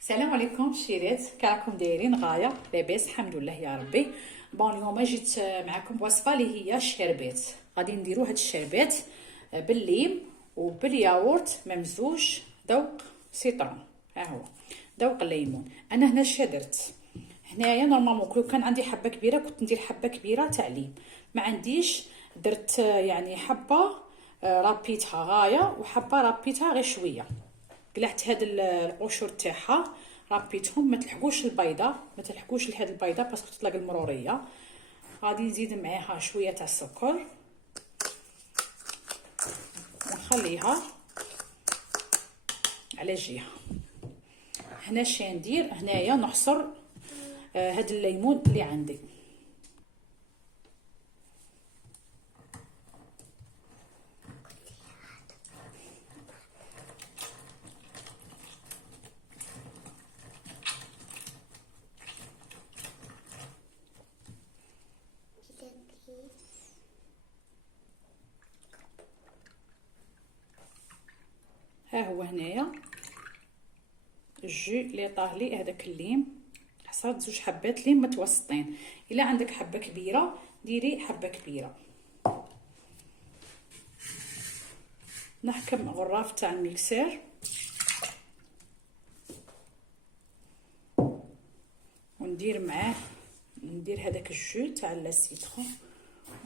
السلام عليكم شيرات، كراكم دايرين؟ غايه لاباس الحمد لله يا ربي. بون اليوم جيت معكم بوصفه اللي هي الشربات. غادي نديرو هاد الشربات بالليم وبالياغورت ممزوج ذوق سيترون. ها هو ذوق الليمون. انا هنا شدرت هنايا نورمالمون كون كان عندي حبه كبيره كنت ندير حبه كبيره تاع ليم، ما عنديش درت يعني حبه رابيتها غايه وحبه رابيتها غير شويه. قلعت هاد القشور تاعها ربيتهم، ما تلحقوش البيضه، ما تلحقوش لهاد البيضه باسكو تطلق المروريه. غادي نزيد معاها شويه تاع السكر ونخليها على جهه. هنا شي ندير هنايا نحصر هاد الليمون اللي عندي. ها هو هنايا الجو اللي طاهلي هذاك الليم، حصرت زوج حبات ليم متوسطين. الا عندك حبه كبيره ديري حبه كبيره. نحكم غراف تاع الميكسير وندير معاه هذاك الجو تاع السيترون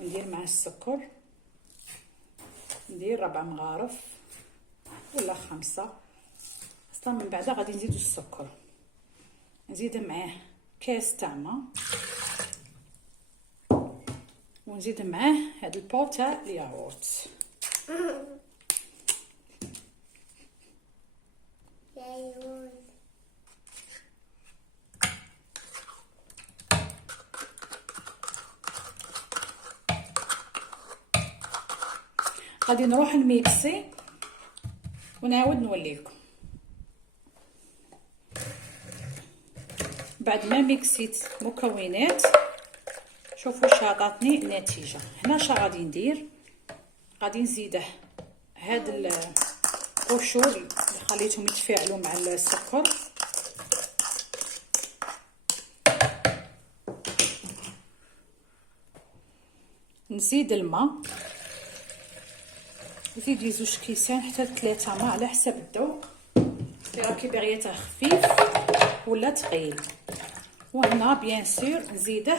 وندير معاه السكر. ندير 4 مغارف ولا 5. اصلا من بعد غادي نزيدو السكر، نزيد معاه كاس تاع ما ونزيد معاه هاد البو تاع الياغورت. غادي نروح نميكسي ونعاود نوليكم. بعد ما ميكسيت مكونات شوفوا واش عطاتني النتيجه. هنا اش غادي ندير؟ غادي نزيده هاد القشور اللي خليتهم يتفاعلوا مع السكر. نزيد الماء، زيدي 2 كيسان حتى 3 ماء على حسب الذوق اللي راكي باغيه خفيف ولا ثقيل. وهنا بيان سور نزيده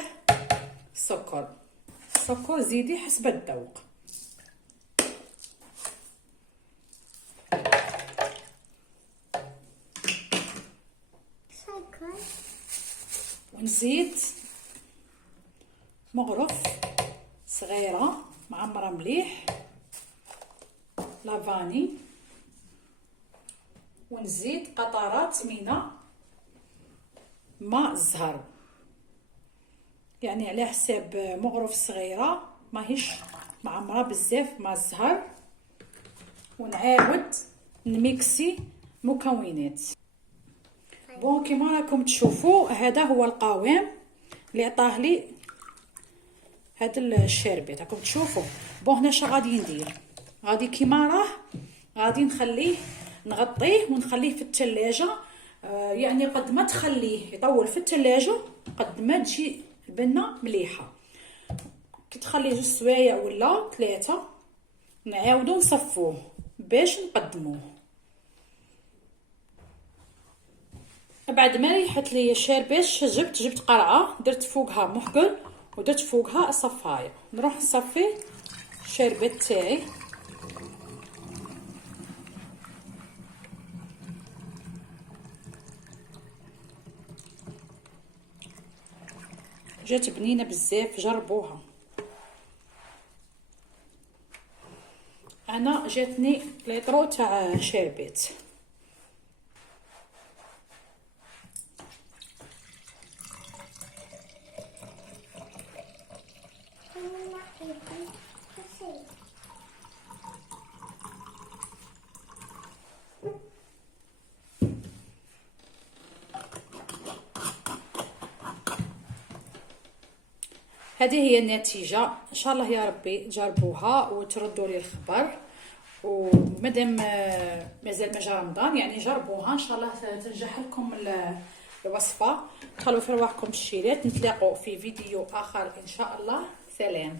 السكر زيدي حسب الذوق. ونزيد مغرف صغيره معمره مليح لافاني، ونزيد قطرات من ماء الزهر، يعني على حساب مغرف صغيره ماهيش معمره بزاف ماء الزهر. ونعاود نميكسي مكونات. بون كيما راكم تشوفوا هذا هو القوام اللي عطاه لي هذا الشربات، راكم تشوفوا. بون هنا شنو غادي ندير؟ غادي كيما راه غادي نخليه نغطيه ونخليه في الثلاجه. يعني قد ما تخليه يطول في الثلاجه قد ما تجي البنه مليحه. كي تخليه 2 سوايع ولا 3 نعاودو نصفوه باش نقدموه. بعد ما ريحت لي الشربات جبت قرعه درت فوقها محقن ودرت فوقها صفايه. نروح نصفي الشربات تاعي. جات بنينه بزاف، جربوها. انا جاتني ليطرو تاع شربات. هذه هي النتيجه. ان شاء الله يا ربي تجربوها وتردوا لي الخبر. ومادام مازال ما جا رمضان يعني جربوها ان شاء الله تنجح لكم الوصفه. خلوا في رواحكم الشيرات، نتلاقوا في فيديو اخر ان شاء الله. سلام.